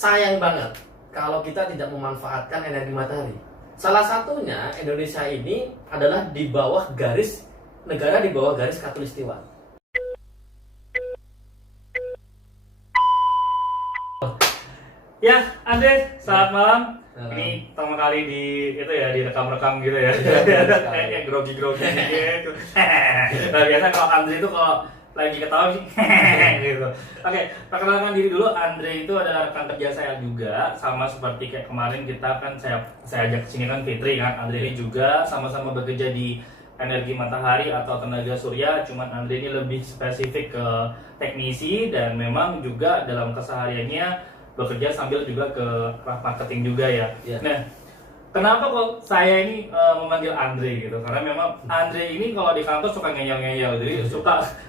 sayang banget kalau kita tidak memanfaatkan energi matahari. Salah satunya Indonesia ini adalah di bawah garis negara di bawah garis khatulistiwa. Ya, Andre, selamat malam. Malam. Ini pertama kali di itu ya, direkam-rekam gitu ya. Kayak grogi-grogi gitu. Nah, biasa kalau Andre itu kalau lagi ketawa sih gitu. Oke, perkenalkan diri dulu. Andre itu adalah rekan kerja saya juga, sama seperti kayak kemarin kita kan saya ajak kesini kan Fitri kan. Andre ini juga sama-sama bekerja di energi matahari atau tenaga surya, cuman Andre ini lebih spesifik ke teknisi dan memang juga dalam kesehariannya bekerja sambil juga ke marketing juga ya. Yeah. Nah, kenapa kok saya ini memanggil Andre gitu? Karena memang Andre ini kalau di kantor suka ngeyel-ngeyel, jadi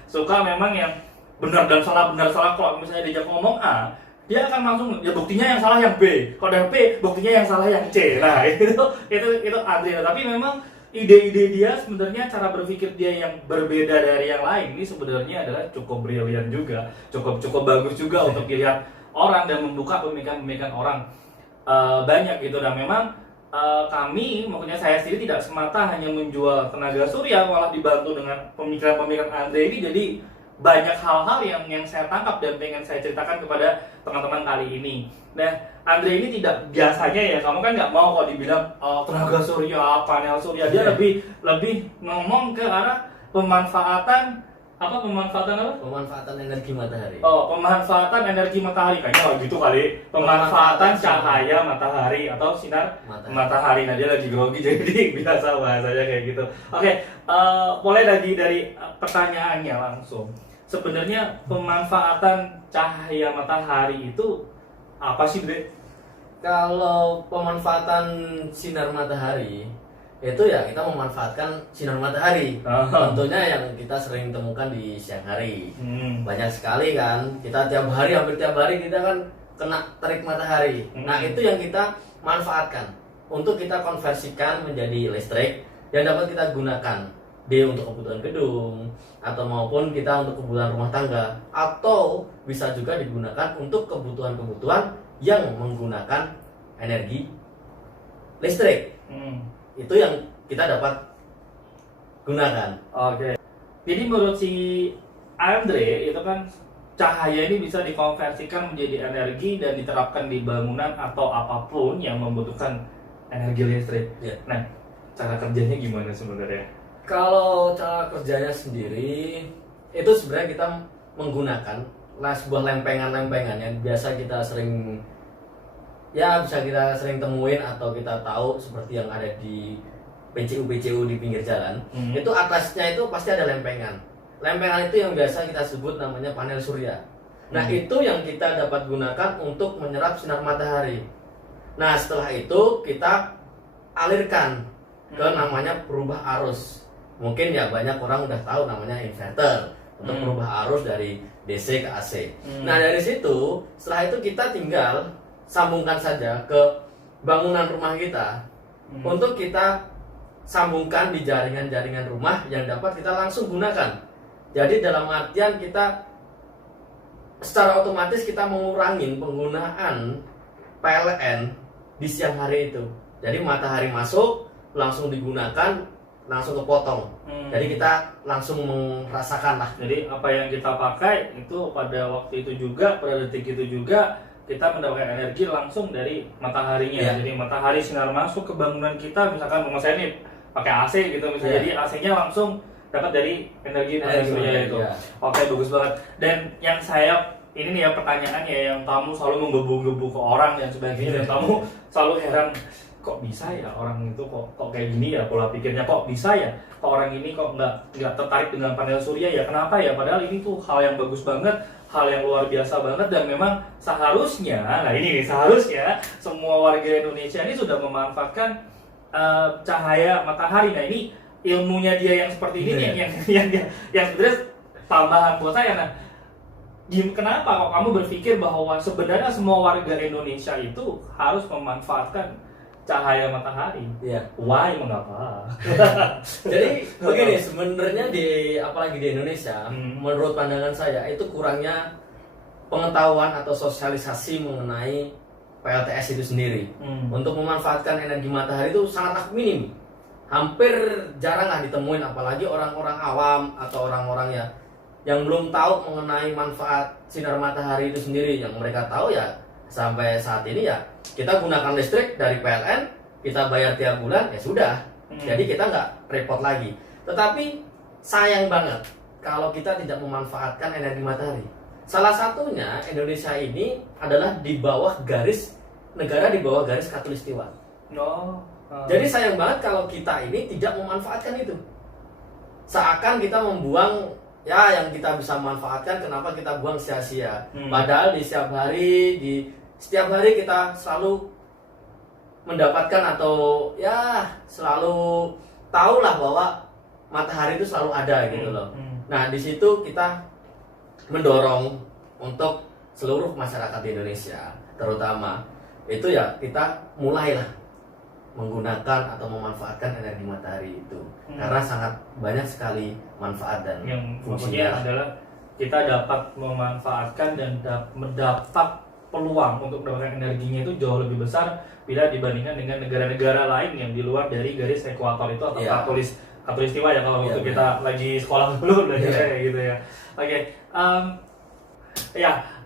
suka memang yang benar dan salah. Kalau misalnya diajak ngomong A, dia akan langsung ya buktinya yang salah yang B. Kalau dari B, buktinya yang salah yang C. Nah, itu Andre. Tapi memang ide-ide dia sebenarnya, cara berpikir dia yang berbeda dari yang lain ini sebenarnya adalah cukup brilian juga, cukup bagus juga untuk dilihat orang dan membuka pemikiran-pemikiran orang banyak gitu. Dan memang kami, maksudnya saya sendiri tidak semata hanya menjual tenaga surya, malah dibantu dengan pemikiran-pemikiran Andre ini. Jadi banyak hal-hal yang saya tangkap dan pengen saya ceritakan kepada teman-teman kali ini. Nah, Andre ini tidak biasanya ya, kamu kan nggak mau kalau dibilang tenaga surya, panel surya. Dia lebih ngomong ke arah pemanfaatan energi matahari. Oh, pemanfaatan energi matahari, kayaknya gitu kali. Pemanfaatan cahaya matahari atau sinar matahari. Nah, dia lagi grogi jadi biasa bahasanya kayak gitu. Oke, mulai lagi dari pertanyaannya langsung. Sebenarnya pemanfaatan cahaya matahari itu apa sih, Bre? Kalau pemanfaatan sinar matahari itu ya kita memanfaatkan sinar matahari. Tentunya yang kita sering temukan di siang hari. Banyak sekali kan, kita hampir tiap hari kita kan kena terik matahari. Nah, itu yang kita manfaatkan untuk kita konversikan menjadi listrik yang dapat kita gunakan untuk kebutuhan gedung atau maupun kita untuk kebutuhan rumah tangga, atau bisa juga digunakan untuk kebutuhan-kebutuhan yang menggunakan energi listrik. Itu yang kita dapat gunakan. Oke. Jadi menurut si Andre itu kan cahaya ini bisa dikonversikan menjadi energi dan diterapkan di bangunan atau apapun yang membutuhkan energi listrik. Yeah. Nah, cara kerjanya gimana sebenarnya? Kalau cara kerjanya sendiri itu sebenarnya kita menggunakan sebuah lempengan-lempengan yang biasa kita sering bisa kita sering temuin atau kita tahu seperti yang ada di PCU di pinggir jalan. Itu atasnya itu pasti ada lempengan. Lempengan itu yang biasa kita sebut namanya panel surya. Nah, itu yang kita dapat gunakan untuk menyerap sinar matahari. Nah, setelah itu kita alirkan ke namanya perubah arus. Mungkin ya banyak orang udah tahu namanya inverter untuk merubah arus dari DC ke AC. Nah, dari situ setelah itu kita tinggal sambungkan saja ke bangunan rumah kita untuk kita sambungkan di jaringan-jaringan rumah yang dapat kita langsung gunakan. Jadi dalam artian kita secara otomatis kita mengurangi penggunaan PLN di siang hari itu. Jadi matahari masuk langsung digunakan, langsung kepotong. Jadi kita langsung merasakan lah. Jadi apa yang kita pakai itu pada waktu itu juga, pada detik itu juga kita mendapatkan energi langsung dari mataharinya. Yeah. Jadi matahari sinar masuk ke bangunan kita, misalkan rumah saya ini pakai AC gitu misalnya. Jadi AC-nya langsung dapat dari energi surya itu. Yeah. Oke, bagus banget. Dan yang saya ini nih ya pertanyaannya yang kamu selalu menggebu-gebu ke orang dan sebagainya, dan kamu selalu heran, kok bisa ya orang itu kok kayak gini ya pola pikirnya, kok bisa ya kok orang ini kok nggak tertarik dengan panel surya ya, kenapa ya, padahal ini tuh hal yang bagus banget, hal yang luar biasa banget, dan memang seharusnya, nah ini nih seharusnya semua warga Indonesia ini sudah memanfaatkan cahaya matahari. Nah, ini ilmunya dia yang seperti ini nih yang sebenarnya tambahan buat saya. Nah, kenapa kok kamu berpikir bahwa sebenarnya semua warga Indonesia itu harus memanfaatkan cahaya matahari? Iya. Why, mengapa? Jadi begini, sebenarnya apalagi di Indonesia, menurut pandangan saya itu kurangnya pengetahuan atau sosialisasi mengenai PLTS itu sendiri. Untuk memanfaatkan energi matahari itu sangat minim, hampir jarang lah ditemuin, apalagi orang-orang awam atau orang-orang ya yang belum tahu mengenai manfaat sinar matahari itu sendiri. Yang mereka tahu ya sampai saat ini ya kita gunakan listrik dari PLN, kita bayar tiap bulan, ya sudah. Jadi kita nggak repot lagi. Tetapi sayang banget kalau kita tidak memanfaatkan energi matahari. Salah satunya Indonesia ini adalah di bawah garis, negara di bawah garis khatulistiwa. Jadi sayang banget kalau kita ini tidak memanfaatkan itu. Seakan kita membuang ya yang kita bisa manfaatkan, kenapa kita buang sia-sia. Padahal di setiap hari kita selalu mendapatkan atau ya selalu tahulah bahwa matahari itu selalu ada gitu loh. Nah, di situ kita mendorong untuk seluruh masyarakat di Indonesia terutama itu ya kita mulailah menggunakan atau memanfaatkan energi matahari itu karena sangat banyak sekali manfaat dan yang fungsinya adalah kita dapat memanfaatkan dan mendapat peluang untuk mendapatkan energinya itu jauh lebih besar bila dibandingkan dengan negara-negara lain yang di luar dari garis ekuator itu atau khatulistiwa ya kalau waktu kita lagi sekolah dulu kayak gitu ya. Oke,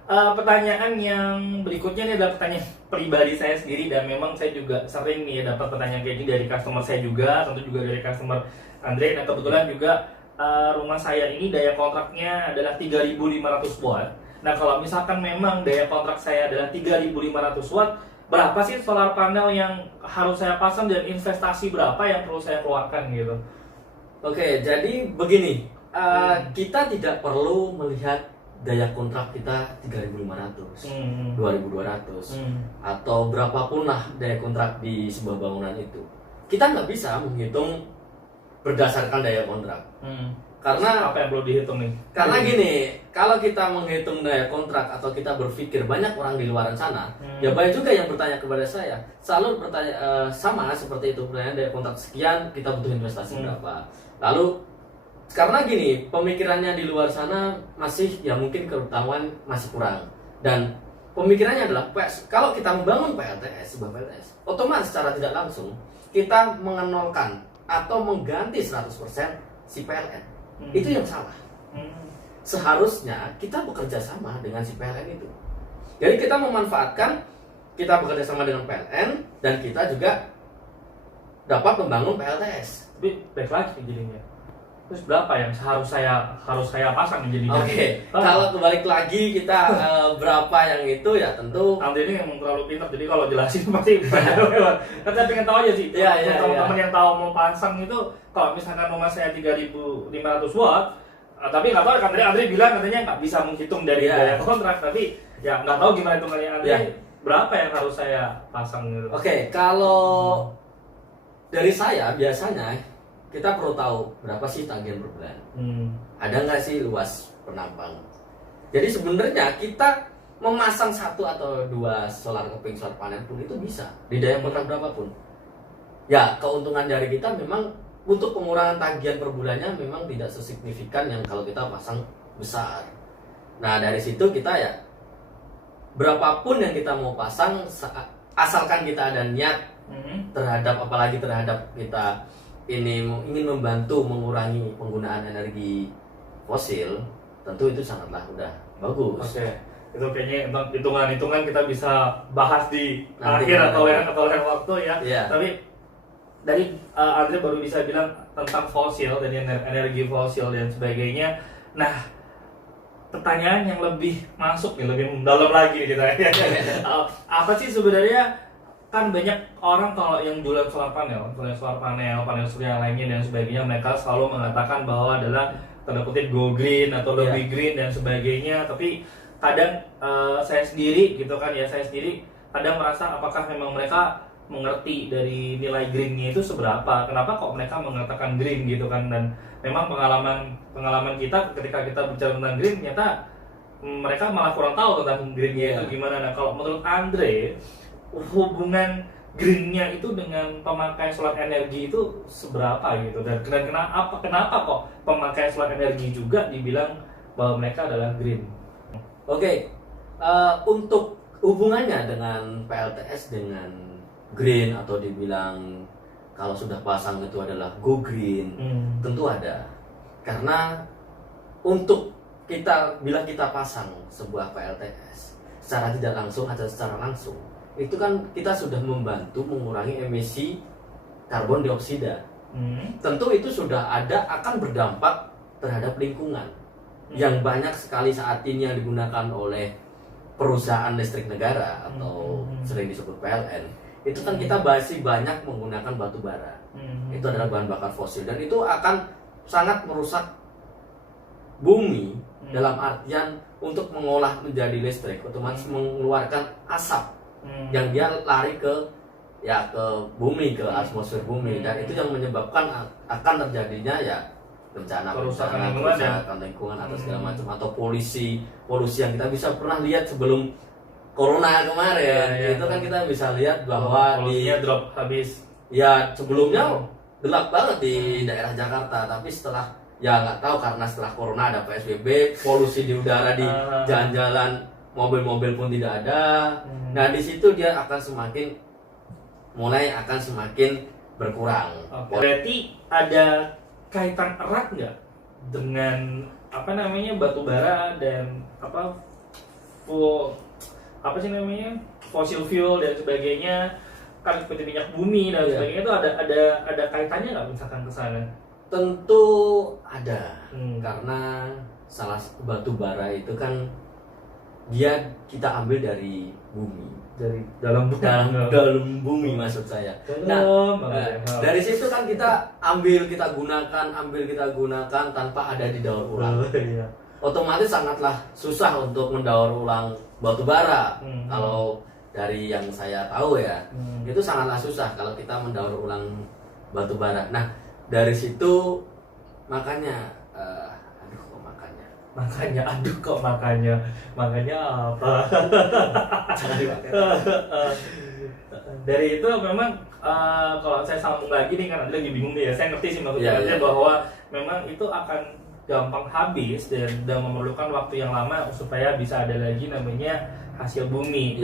pertanyaan yang berikutnya ini adalah pertanyaan pribadi saya sendiri dan memang saya juga sering nih dapat pertanyaan kayak gini dari customer saya juga, tentu juga dari customer Andre. Nah kebetulan juga rumah saya ini daya kontraknya adalah 3.500 watt. Nah kalau misalkan memang daya kontrak saya adalah 3.500 watt, berapa sih solar panel yang harus saya pasang dan investasi berapa yang perlu saya keluarkan gitu? Oke, jadi begini, kita tidak perlu melihat daya kontrak kita 3.500, 2.200 atau berapapun lah daya kontrak di sebuah bangunan itu. Kita nggak bisa menghitung berdasarkan daya kontrak. Karena apa yang perlu dihitung nih? Karena gini, kalau kita menghitung daya kontrak atau kita berpikir banyak orang di luar sana, ya banyak juga yang bertanya kepada saya, selalu bertanya sama seperti itu, pertanyaan daya kontrak sekian, kita butuh investasi berapa. Lalu karena gini, pemikirannya di luar sana masih ya mungkin ketahuan masih kurang. Dan pemikirannya adalah kalau kita membangun sebuah PLTS, otomatis secara tidak langsung kita mengenolkan atau mengganti 100% si PLN. Itu yang salah. Seharusnya kita bekerja sama dengan si PLN itu. Jadi kita memanfaatkan, kita bekerja sama dengan PLN dan kita juga dapat membangun PLTS. Tapi baik lagi jadinya. Terus berapa yang harus saya pasang jadinya? Oke. Kalau kebalik lagi kita berapa yang itu ya tentu. Andre ini memang terlalu pintar, jadi kalau jelasin pasti banyak. Kan saya pengen tahu aja sih. Teman-teman yang tahu mau pasang itu, kalau misalkan rumah saya 3.500 watt, tapi nggak tahu kan tadi Andre bilang katanya nggak bisa menghitung dari daya kontrak, tapi ya nggak tahu gimana hitungannya Andre. Berapa yang harus saya pasang gitu? Oke, kalau dari saya biasanya kita perlu tahu berapa sih tagihan per bulan. Ada nggak sih luas penampang. Jadi sebenarnya kita memasang 1 atau 2 solar panel pun itu bisa di daya kontrak berapapun. Ya keuntungan dari kita memang untuk pengurangan tagihan per bulannya memang tidak sesignifikan yang kalau kita pasang besar. Nah dari situ kita ya berapapun yang kita mau pasang asalkan kita ada niat terhadap, apalagi terhadap kita ini ingin membantu mengurangi penggunaan energi fosil, tentu itu sangatlah udah bagus. Oke. Itu kayaknya hitungan-hitungan kita bisa bahas di akhir atau lain waktu ya. Tapi dari Andre baru bisa bilang tentang fosil dan energi fosil dan sebagainya. Nah, pertanyaan yang lebih masuk nih, lebih mendalam lagi nih kita. Apa sih sebenarnya? Kan banyak orang kalau yang jualan solar panel surya lainnya dan sebagainya, mereka selalu mengatakan bahwa adalah tanda kutip go green atau lebih green dan sebagainya. Tapi kadang saya sendiri kadang merasa apakah memang mereka mengerti dari nilai greennya itu seberapa, kenapa kok mereka mengatakan green gitu kan. Dan memang pengalaman kita ketika kita bicara tentang green, ternyata mereka malah kurang tahu tentang greennya itu gimana. Nah kalau menurut Andre, hubungan greennya itu dengan pemakaian solar energi itu seberapa gitu, dan kenapa kok pemakaian solar energi juga dibilang bahwa mereka adalah green? Oke, Untuk hubungannya dengan PLTS dengan green atau dibilang kalau sudah pasang itu adalah go green, tentu ada. Karena untuk kita bila kita pasang sebuah PLTS secara tidak langsung atau secara langsung, itu kan kita sudah membantu mengurangi emisi karbon dioksida. Tentu itu sudah ada akan berdampak terhadap lingkungan yang banyak sekali saat ini yang digunakan oleh perusahaan listrik negara atau sering disebut PLN. Itu kan kita masih banyak menggunakan batu bara. Itu adalah bahan bakar fosil dan itu akan sangat merusak bumi dalam artian untuk mengolah menjadi listrik otomatis mengeluarkan asap yang dia lari ke bumi, ke atmosfer bumi, dan itu yang menyebabkan akan terjadinya ya bencana kerusakan lingkungan atau segala macam, atau polusi yang kita bisa pernah lihat sebelum Corona kemarin. Itu kan kita bisa lihat bahwa polusinya drop habis. Ya sebelumnya gelap banget di daerah Jakarta, tapi setelah nggak tahu karena setelah Corona ada PSBB, polusi di udara di jalan-jalan, mobil-mobil pun tidak ada. Nah di situ dia akan akan semakin berkurang. Berarti ada kaitan erat nggak dengan batu bara dan fossil fuel dan sebagainya, kan seperti minyak bumi dan sebagainya, itu ada kaitannya nggak misalkan ke sana? Tentu ada, karena salah batu bara itu kan kita ambil dari bumi, dari dalam bumi maksud saya. Dari situ kan kita kita gunakan tanpa ada didaur ulang. Otomatis sangatlah susah untuk mendaur ulang batu bara. Kalau dari yang saya tahu ya, itu sangatlah susah kalau kita mendaur ulang batu bara. Nah, dari situ makanya makanya apa? Dari itu memang kalau saya sambung lagi nih, kan lagi bingung nih ya, saya ngerti sih maksudnya bahwa memang itu akan gampang habis dan memerlukan waktu yang lama supaya bisa ada lagi namanya hasil bumi.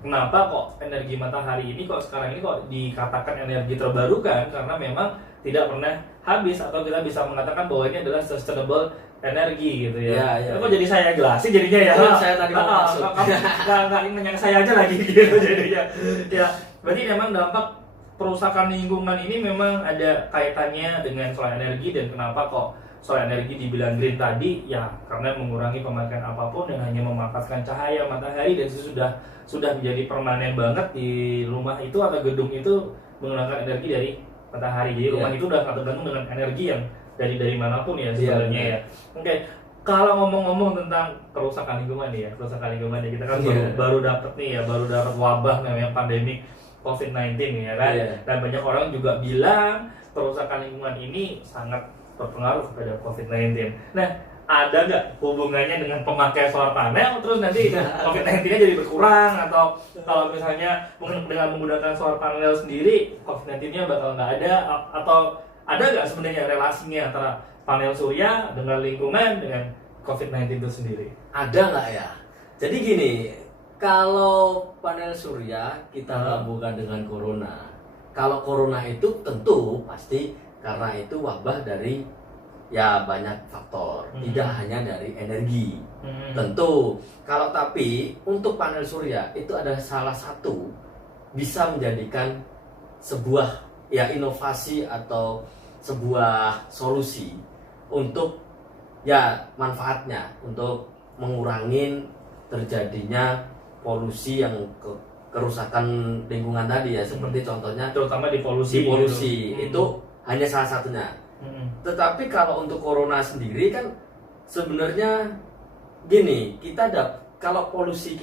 Kenapa kok energi matahari ini sekarang ini dikatakan energi terbarukan? Karena memang tidak pernah habis, atau kita bisa mengatakan bahwa ini adalah sustainable energi gitu ya. Kok jadi saya jelasin jadinya ya? Saya tadi mau masuk. Nggak nanya saya aja lagi gitu jadinya. Ya, berarti memang dampak perusakan lingkungan ini memang ada kaitannya dengan soal energi. Dan kenapa kok soal energi dibilang green tadi? Ya karena mengurangi pemakaian apapun yang hanya memanfaatkan cahaya matahari, dan itu sudah menjadi permanen banget di rumah itu atau gedung itu menggunakan energi dari matahari. Jadi rumah itu udah nggak tergantung dengan energi yang dari manapun ya sebenarnya ya. Oke. Kalau ngomong-ngomong tentang kerusakan lingkungan ya, kita kan baru dapat wabah namanya pandemi COVID-19 ya kan. Dan banyak orang juga bilang kerusakan lingkungan ini sangat berpengaruh kepada COVID-19. Nah, ada nggak hubungannya dengan pemakaian solar panel terus nanti COVID-19-nya jadi berkurang, atau kalau misalnya dengan menggunakan solar panel sendiri COVID-19-nya bakal nggak ada, atau ada nggak sebenarnya relasinya antara panel surya dengan lingkungan dengan COVID-19 itu sendiri? Ada nggak ya? Jadi gini, kalau panel surya kita gabungkan dengan corona. Kalau corona itu tentu pasti karena itu wabah dari banyak faktor, tidak hanya dari energi. Tentu, tapi untuk panel surya itu ada salah satu bisa menjadikan sebuah inovasi atau sebuah solusi untuk manfaatnya untuk mengurangi terjadinya polusi yang kerusakan lingkungan tadi ya, seperti contohnya terutama di polusi itu hanya salah satunya. Tetapi kalau untuk corona sendiri kan sebenarnya gini, kalau polusi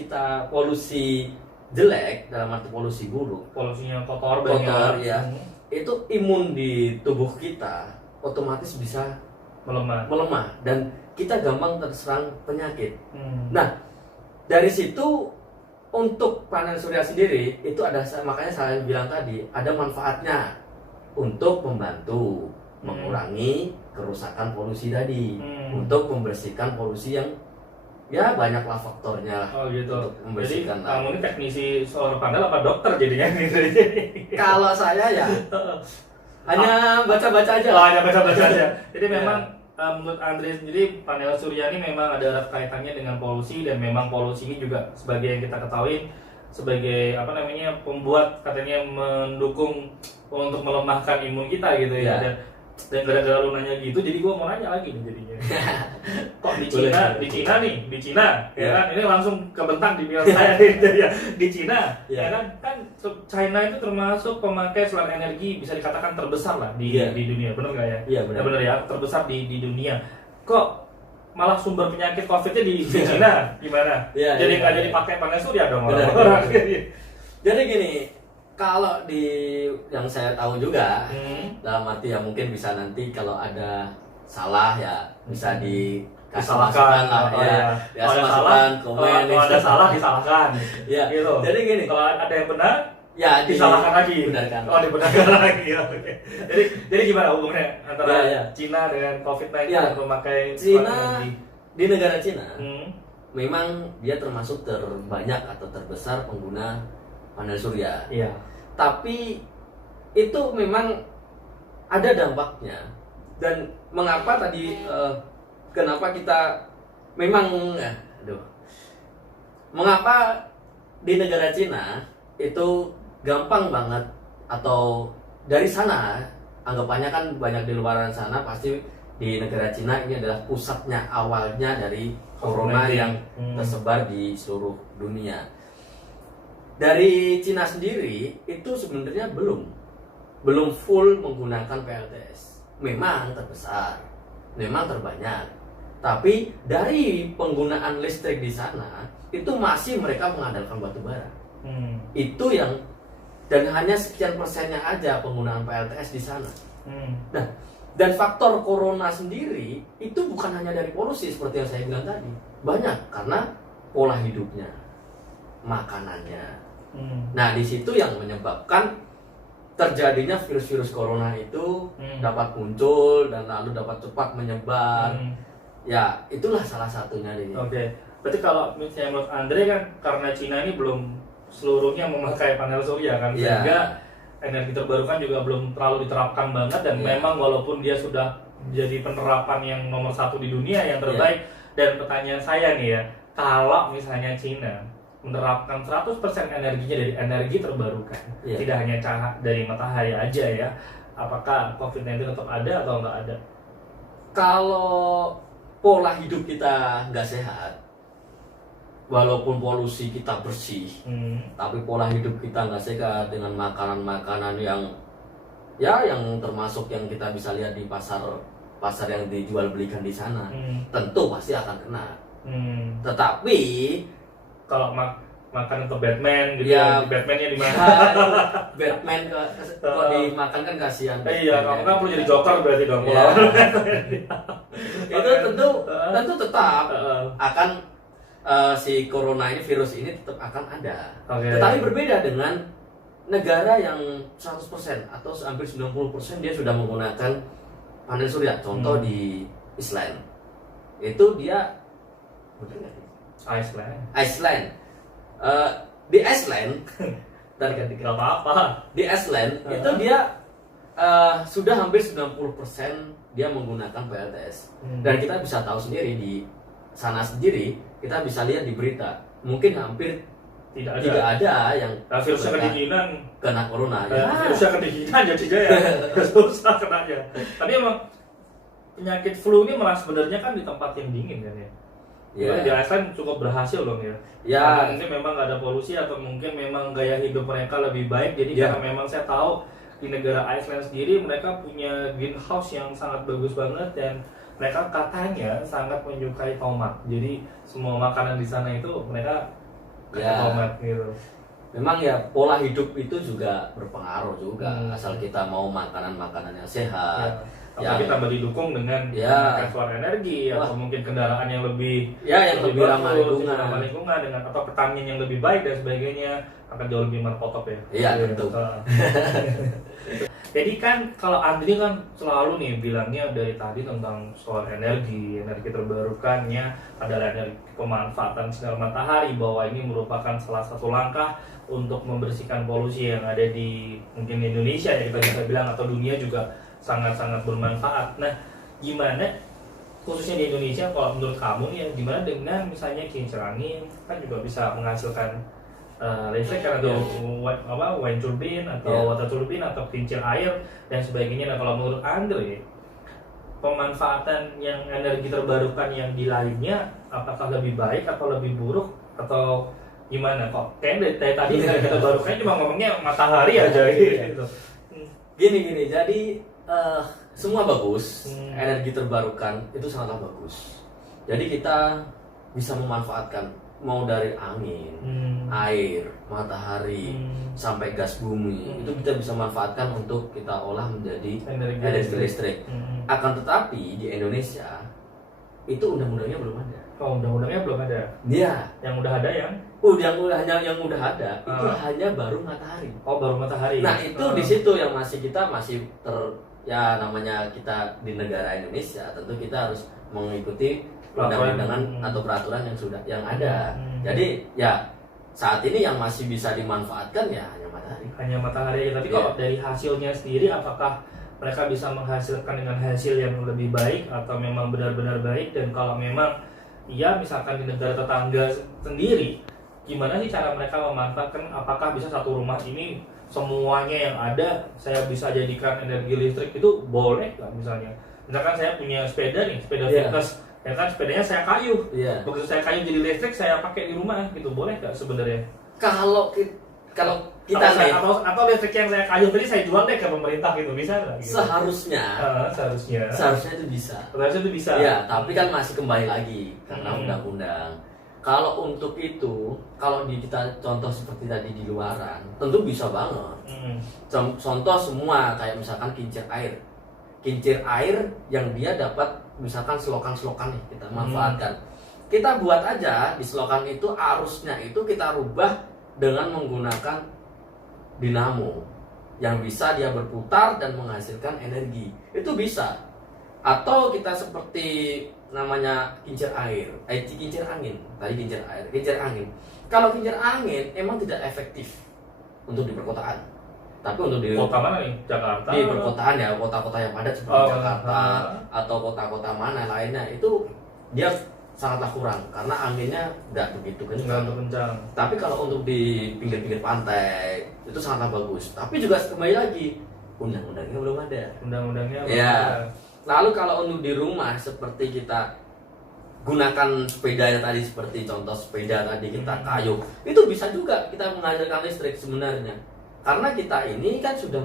jelek dalam arti polusi buruk, polusinya kotor ya, itu imun di tubuh kita otomatis bisa melemah dan kita gampang terserang penyakit. Nah, dari situ untuk panel surya sendiri itu makanya saya bilang tadi ada manfaatnya untuk membantu mengurangi kerusakan polusi tadi, untuk membersihkan polusi yang ya banyaklah faktornya lah Oh gitu. untuk Jadi membersihkan kamu laut. ini teknisi solar panel apa dokter jadinya gitu? Kalau saya ya hanya baca-baca aja Oh, lah. hanya baca-baca aja. Jadi Iya. memang menurut Andre sendiri panel surya ini memang ada erat kaitannya dengan polusi, dan memang polusi ini juga sebagai yang kita ketahui sebagai apa namanya pembuat, katanya mendukung untuk melemahkan imun kita gitu ya. Iya. Dan gara-gara lu nanya gitu, jadi gua mau nanya lagi nih jadinya. Kok di Boleh, Cina, boleh. di Cina nih, di Cina, ya Iya. kan? Ini langsung kebentang di pikiran saya gitu ya. Di Cina, Iya. ya kan? Kan China itu termasuk pemakai solar energi bisa dikatakan terbesar lah di Iya. di dunia, benar nggak ya? Iya, benar. Ya, benar ya, terbesar di dunia. Kok malah sumber penyakit COVID-nya di Cina gimana? Iya, Jadi iya, nggak iya. jadi pakai panel surya dong Benar, orang-orang. benar. Jadi gini, kalau di yang saya tahu juga, dalam arti ya mungkin bisa nanti kalau ada salah ya bisa dikasih Disalahkan masukan lah oh, ya. ya. Ya, Kalau ada masukan, salah, komen, kalau ada salah disalahkan. Ya, Gitu. jadi gini. Kalau ada yang benar Ya, disalahkan lagi. Benarkan. Oh, dibenarkan lagi. Ya, oke. Jadi gimana hubungannya antara Ya, ya. Cina dengan COVID-19 Ya. dan memakai Cina energi? di negara Cina Hmm. memang dia termasuk terbanyak atau terbesar pengguna panel surya. Iya. Tapi itu memang ada dampaknya. Dan mengapa tadi kenapa kita memang mengapa di negara Cina itu gampang banget, atau dari sana anggapannya kan banyak di luaran sana, pasti di negara Cina ini adalah pusatnya awalnya dari corona COVID-19. yang tersebar di seluruh dunia. Dari Cina sendiri itu sebenarnya belum full menggunakan PLTS. Memang terbesar, memang terbanyak. Tapi dari penggunaan listrik di sana itu masih mereka mengandalkan batu bara. Itu yang, dan hanya sekian persennya aja penggunaan PLTS di sana. Nah, dan faktor corona sendiri itu bukan hanya dari polusi seperti yang saya bilang tadi. Banyak karena pola hidupnya, makanannya. Nah, di situ yang menyebabkan terjadinya virus-virus corona itu dapat muncul dan lalu dapat cepat menyebar. Ya, itulah salah satunya ini. Oke. Berarti kalau misalnya menurut Andre kan karena Cina ini belum seluruhnya memakai panel surya kan, Iya. sehingga energi terbarukan juga belum terlalu diterapkan banget, dan Iya. memang walaupun dia sudah jadi penerapan yang nomor 1 di dunia yang terbaik. Dan pertanyaan saya nih ya, kalau misalnya Cina menerapkan 100% energinya dari energi terbarukan, Iya. tidak hanya cahaya dari matahari aja ya, apakah COVID-19 tetap ada atau nggak ada? Kalau pola hidup kita nggak sehat, walaupun polusi kita bersih, tapi pola hidup kita nggak sehat dengan makanan-makanan yang termasuk yang kita bisa lihat di pasar yang dijual belikan di sana, tentu pasti akan kena. Tetapi Kalau makan untuk Batman gitu Ya. ya, Batman-nya di mana? Batman kalau dimakan kan kasihan. Iya, kamu kan perlu jadi Batman. Joker berarti dong. Iya. Itu tentu tetap akan si corona ini, virus ini tetap akan ada. Oke. Tetapi berbeda dengan negara yang 100% atau hampir 90% dia sudah menggunakan panel surya. Contoh di Iceland. Itu dia bener nggak sih? Iceland. Di Iceland dan Nggak apa-apa. di Iceland itu dia sudah hampir 90% dia menggunakan PLTS. Dan kita bisa tahu sendiri di sana sendiri, kita bisa lihat di berita, mungkin hampir Tidak tidak ada. ada yang Nah, virusnya kedinginan. kena corona. Virusnya kedinginan jadinya ya susah kenanya. Tapi emang penyakit flu ini malah sebenarnya kan di tempat yang dingin kan ya. Ya. Di Iceland cukup berhasil dong ya. Ya. Karena mungkin memang nggak ada polusi, atau mungkin memang gaya hidup mereka lebih baik. Jadi Ya. karena memang saya tahu di negara Iceland sendiri mereka punya greenhouse yang sangat bagus banget, dan mereka katanya sangat menyukai tomat. Jadi semua makanan di sana itu mereka pakai Ya. tomat gitu. Memang ya pola hidup itu juga berpengaruh juga, Hmm. asal kita mau makanan-makanan yang sehat. Ya. apalagi tambah didukung dengan menggunakan solar energi atau mungkin kendaraan yang lebih lebih ramah lingkungan dengan atau pertanian yang lebih baik dan sebagainya akan jauh lebih markotop ya. Iya tentu. Jadi kan kalau Andri kan selalu nih bilangnya dari tadi tentang soal energi terbarukannya adalah energi pemanfaatan sinar matahari, bahwa ini merupakan salah satu langkah untuk membersihkan polusi yang ada di mungkin Indonesia ya kita bisa bilang, atau dunia juga sangat-sangat bermanfaat. Nah, gimana khususnya di Indonesia kalau menurut kamu nih, gimana dengan misalnya kincir angin kan juga bisa menghasilkan listrik kan, atau wind turbine atau water turbine atau kincir air dan sebagainya. Nah, kalau menurut Andre, pemanfaatan yang energi terbarukan yang di lainnya apakah lebih baik atau lebih buruk atau gimana? Kok kayak dari tadi energi terbarukan cuma ngomongnya matahari aja gitu. Gini, jadi semua bagus. Energi terbarukan itu sangatlah bagus. Jadi kita bisa memanfaatkan mau dari angin, air, matahari, sampai gas bumi, itu kita bisa manfaatkan untuk kita olah menjadi energi listrik. Akan tetapi di Indonesia itu undang-undangnya belum ada. Oh, undang-undangnya belum ada. Iya. Yang udah ada yang? Yang udah ada itu hanya baru matahari. Oh, baru matahari. Nah, itu di situ yang kita masih namanya kita di negara Indonesia, tentu kita harus mengikuti undang-undangan atau peraturan yang ada. Jadi ya saat ini yang masih bisa dimanfaatkan ya hanya matahari. Hanya matahari. Tapi kalau dari hasilnya sendiri, apakah mereka bisa menghasilkan dengan hasil yang lebih baik atau memang benar-benar baik? Dan kalau memang iya, misalkan di negara tetangga sendiri, gimana sih cara mereka memanfaatkan? Apakah bisa satu rumah ini semuanya yang ada saya bisa jadikan energi listrik, itu boleh nggak? Misalkan saya punya sepeda nih, sepeda fitness, ya kan sepedanya saya kayu. Begitu saya kayu jadi listrik, saya pakai di rumah, gitu boleh nggak sebenarnya? Kalau kita atau listrik yang saya kayu tadi saya jual deh ke pemerintah, gitu bisa nggak? Gitu? Seharusnya itu bisa. Seharusnya itu bisa. Ya, tapi kan masih kembali lagi karena undang-undang. Kalau untuk itu, kalau kita contoh seperti tadi di luaran, tentu bisa banget. Contoh semua kayak misalkan kincir air yang dia dapat misalkan selokan-selokan nih kita manfaatkan. Kita buat aja di selokan itu arusnya itu kita rubah dengan menggunakan dinamo yang bisa dia berputar dan menghasilkan energi. Itu bisa. Atau kita seperti namanya kincir angin. Kalau kincir angin emang tidak efektif untuk di perkotaan. Tapi untuk di kota mana nih? Jakarta? Di perkotaan ya, kota-kota yang padat seperti Jakarta atau kota-kota mana lainnya, itu dia sangatlah kurang karena anginnya nggak begitu kencang. Tapi kalau untuk di pinggir-pinggir pantai itu sangatlah bagus. Tapi juga kembali lagi undang-undangnya belum ada. Ya. Lalu kalau untuk di rumah seperti kita gunakan sepeda tadi, seperti contoh sepeda tadi kita kayu, itu bisa juga kita menghasilkan listrik sebenarnya. Karena kita ini kan sudah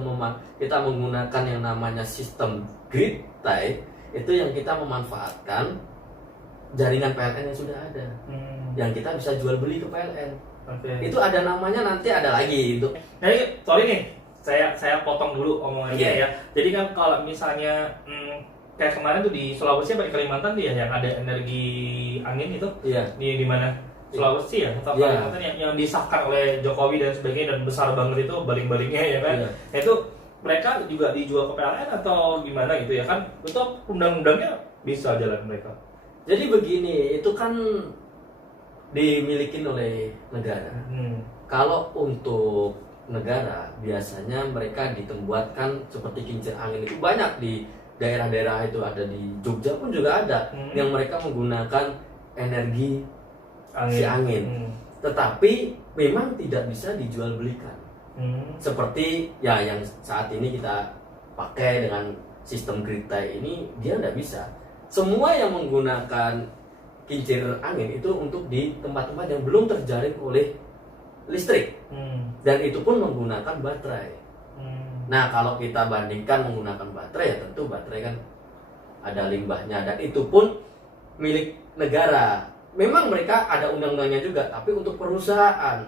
kita menggunakan yang namanya sistem grid tie, itu yang kita memanfaatkan jaringan PLN yang sudah ada, yang kita bisa jual beli ke PLN. Itu ada namanya, nanti ada lagi itu. Jadi sorry nih, saya potong dulu omongannya ya. Jadi kan kalau misalnya kayak kemarin tuh di Sulawesi atau di Kalimantan tuh ya yang ada energi angin itu, di mana? Sulawesi ya, atau Kalimantan yang disahkan oleh Jokowi dan sebagainya dan besar banget itu baling-balingnya ya kan. Itu mereka juga dijual ke PLN atau gimana gitu ya kan? Itu undang-undangnya bisa jalan mereka. Jadi begini, itu kan dimiliki oleh negara. Kalau untuk negara biasanya mereka ditembuatkan seperti kincir angin itu banyak di daerah-daerah, itu ada di Jogja pun juga ada yang mereka menggunakan energi angin. Tetapi memang tidak bisa dijual belikan. Seperti ya yang saat ini kita pakai dengan sistem grid tie ini, dia tidak bisa. Semua yang menggunakan kincir angin itu untuk di tempat-tempat yang belum terjaring oleh listrik, dan itu pun menggunakan baterai. Nah, kalau kita bandingkan menggunakan baterai, ya tentu baterai kan ada limbahnya, dan itu pun milik negara. Memang mereka ada undang-undangnya juga, tapi untuk perusahaan,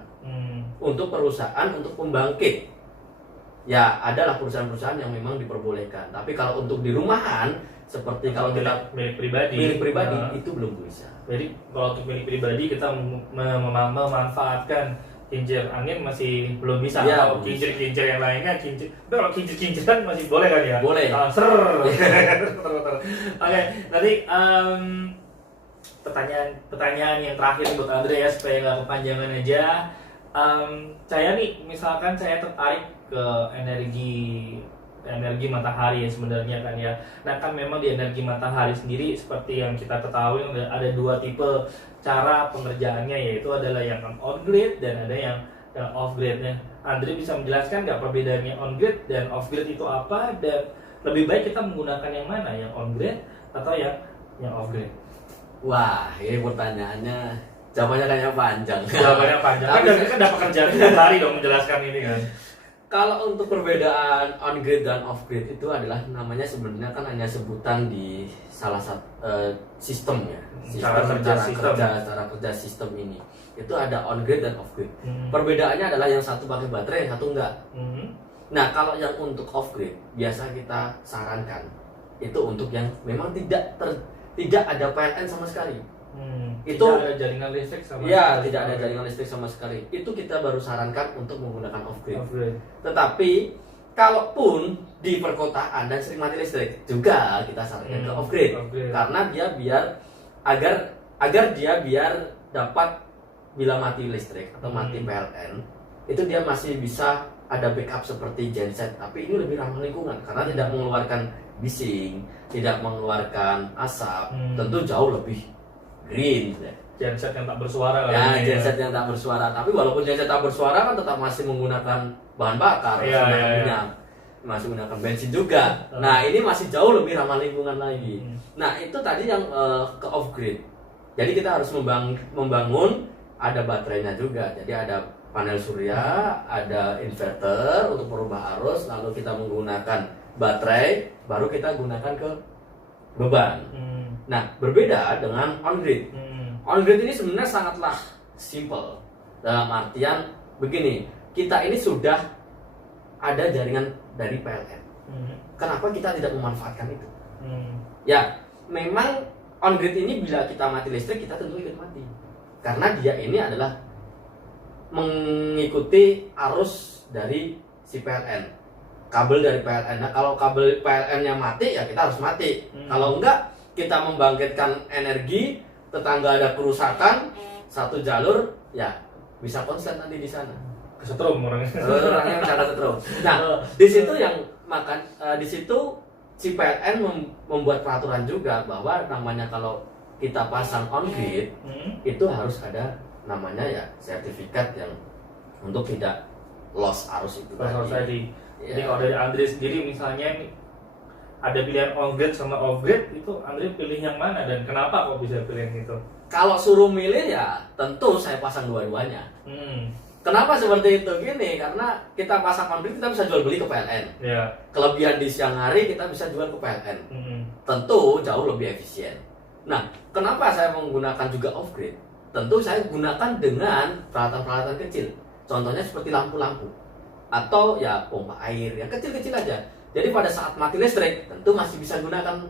untuk pembangkit ya adalah perusahaan-perusahaan yang memang diperbolehkan. Tapi kalau untuk di rumahan seperti kalau kita milik pribadi, nah, itu belum bisa. Jadi kalau untuk milik pribadi kita memanfaatkan kincir angin masih belum bisa. Ya, kalau kincir-kincir yang lainnya, tapi kalau kincir-kinciran masih boleh kan ya? Boleh. Oke, nanti pertanyaan yang terakhir buat Andre ya, supaya nggak kepanjangan aja. Saya nih, misalkan saya tertarik ke energi matahari ya sebenarnya kan ya. Nah kan memang di energi matahari sendiri seperti yang kita ketahui ada dua tipe cara pengerjaannya, yaitu adalah yang on grid dan ada yang off gridnya. Andre bisa menjelaskan nggak perbedaannya on grid dan off grid itu apa, dan lebih baik kita menggunakan yang mana, yang on grid atau yang off grid? Wah, ini pertanyaannya jawabannya kayaknya panjang. Jawabannya panjang. Kan dapat kerjaan tiap hari dong menjelaskan ini kan. Kalau untuk perbedaan on grid dan off grid itu adalah namanya sebenarnya kan hanya sebutan di salah satu sistem ya. Cara kerja sistem ini. Itu ada on grid dan off grid. Perbedaannya adalah yang satu pakai baterai, yang satu enggak. Nah, kalau yang untuk off grid biasa kita sarankan itu untuk yang memang tidak ada PLN sama sekali. Itu tidak ada jaringan listrik sama ya, tidak ada jaringan listrik sama sekali. Itu kita baru sarankan untuk menggunakan off grid. Tetapi kalaupun di perkotaan dan sering mati listrik juga kita sarankan ke off grid. Karena dia agar dia dapat bila mati listrik atau mati PLN itu dia masih bisa ada backup seperti genset, tapi ini lebih ramah lingkungan karena tidak mengeluarkan bising, tidak mengeluarkan asap, tentu jauh lebih green. Genset yang tak bersuara kan? Ya, genset yang tak bersuara. Tapi walaupun genset tak bersuara kan tetap masih menggunakan bahan bakar, minyak, masih menggunakan bensin juga. Nah, ini masih jauh lebih ramah lingkungan lagi. Nah, itu tadi yang ke off grid. Jadi kita harus membangun ada baterainya juga. Jadi ada panel surya, ada inverter untuk merubah arus, lalu kita menggunakan baterai, baru kita gunakan ke beban. Nah, berbeda dengan on grid. On grid ini sebenarnya sangatlah simple. Dalam artian begini, kita ini sudah ada jaringan dari PLN. Kenapa kita tidak memanfaatkan itu? Ya, memang on grid ini bila kita mati listrik, kita tentu ikut mati. Karena dia ini adalah mengikuti arus dari si PLN, kabel dari PLN. Nah, kalau kabel PLN-nya mati, ya kita harus mati. Kalau enggak, kita membangkitkan energi, tetangga ada kerusakan, satu jalur, ya bisa konslet nanti di sana. Kesetrum orangnya. Orangnya bisa kesetrum. Nah, di situ di situ si PLN membuat peraturan juga bahwa namanya kalau kita pasang on grid, itu harus ada namanya ya sertifikat yang untuk tidak loss arus itu tadi. Ya. Jadi kalau dari Andre sendiri misalnya ada pilihan on grid sama off grid, itu Andre pilih yang mana dan kenapa kok bisa pilih yang itu? Kalau suruh milih ya tentu saya pasang dua-duanya. Kenapa seperti itu? Gini, karena kita pasang on grid kita bisa jual beli ke PLN. Yeah. Kelebihan di siang hari kita bisa jual ke PLN. Tentu jauh lebih efisien. Nah, kenapa saya menggunakan juga off grid? Tentu saya gunakan dengan peralatan-peralatan kecil. Contohnya seperti lampu-lampu atau ya pompa air yang kecil-kecil aja. Jadi pada saat mati listrik tentu masih bisa gunakan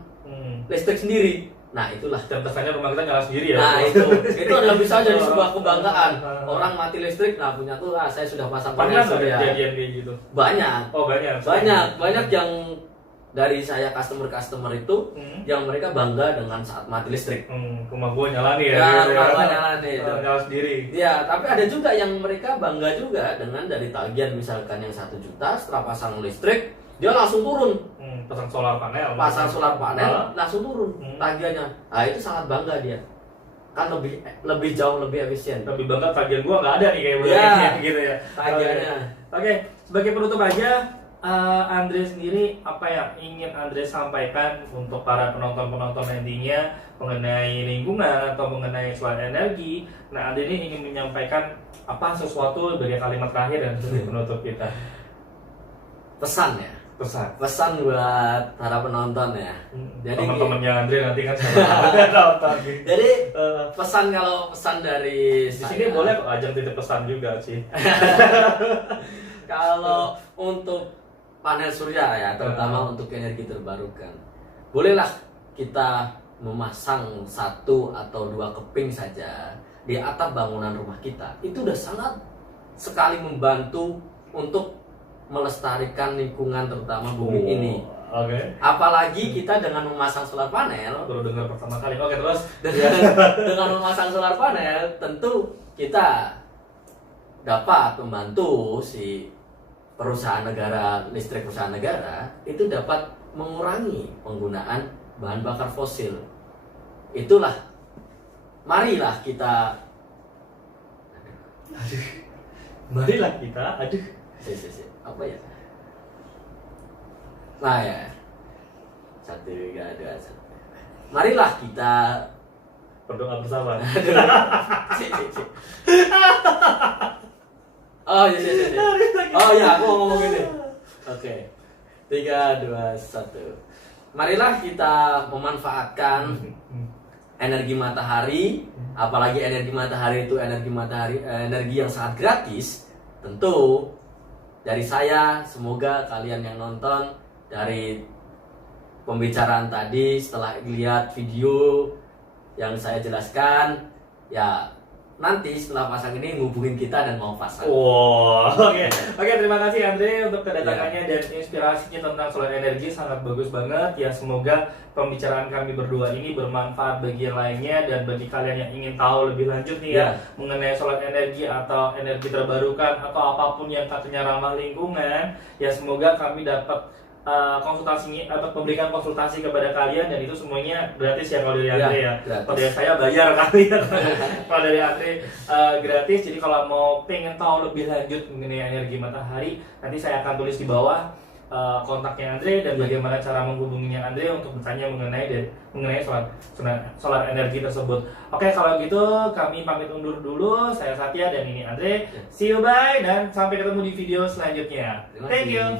listrik sendiri. Nah, itulah. Dan pesannya rumah kita nyala sendiri ya. Nah, itu adalah bisa jadi sebuah kebanggaan. Orang mati listrik, nah punya tuh, saya sudah pasang panel surya. Kejadian kayak gitu. Banyak. Oh, banyak. Banyak yang dari saya customer itu yang mereka bangga dengan saat mati listrik. Rumah gua nyala nih ya. Ya, rumah gua nyala nih. Nyala sendiri. Ya, tapi ada juga yang mereka bangga juga dengan dari tagihan misalkan yang 1 juta setelah pasang listrik dia langsung turun. Pasang solar panel. Langsung turun tagihannya. Nah, itu sangat bangga dia. Kan lebih jauh lebih efisien. Lebih bangga tagihan gua nggak ada nih kayak gitu ya. Tagihannya. Oke, sebagai penutup aja, Andre sendiri apa yang ingin Andre sampaikan untuk para penonton nantinya mengenai lingkungan atau mengenai soal energi? Nah, Andre ini ingin menyampaikan apa sesuatu dari kalimat terakhir dan sebagai penutup kita. Pesan buat para penonton ya. Jadi teman-temannya Andre nanti kan nonton. Jadi pesan dari di sini boleh kok ajang titip pesan juga sih. Kalau untuk panel surya ya, terutama untuk energi terbarukan. Bolehlah kita memasang 1 atau 2 keping saja di atap bangunan rumah kita. Itu udah sangat sekali membantu untuk melestarikan lingkungan terutama bumi ini. Oke. Apalagi kita dengan memasang solar panel, Baru dengar pertama kali. Oke, terus. dengan memasang solar panel tentu kita dapat membantu si perusahaan negara, listrik perusahaan negara itu dapat mengurangi penggunaan bahan bakar fosil. Itulah, marilah kita Marilah kita, apa ya? Nah ya, 1, 2, 1. Marilah kita berdoa bersama. Oh iya, oh ya, aku mau ngomong gini. Oke, 3, 2, 1. Marilah kita memanfaatkan energi matahari, apalagi energi matahari itu energi yang sangat gratis. Tentu dari saya, semoga kalian yang nonton dari pembicaraan tadi setelah lihat video yang saya jelaskan, ya nanti setelah pasang ini ngubungin kita dan mau pasang. Wow, oke, terima kasih Andre untuk kedatangannya dan inspirasinya tentang solar energi, sangat bagus banget. Ya, semoga pembicaraan kami berdua ini bermanfaat bagi yang lainnya dan bagi kalian yang ingin tahu lebih lanjut nih ya mengenai solar energi atau energi terbarukan atau apapun yang katanya ramah lingkungan. Ya, semoga kami dapat konsultasinya atau memberikan konsultasi kepada kalian, dan itu semuanya gratis ya kalau dari Andre ya. Kalau dari saya bayar kali ya. Kalau dari Andre gratis. Jadi kalau mau pengen tahu lebih lanjut mengenai energi matahari, nanti saya akan tulis di bawah kontaknya Andre dan bagaimana cara menghubunginya Andre untuk bertanya mengenai solar energi tersebut. Oke, kalau gitu kami pamit undur dulu. Saya Satya dan ini Andre. See you, bye, dan sampai ketemu di video selanjutnya. Thank you.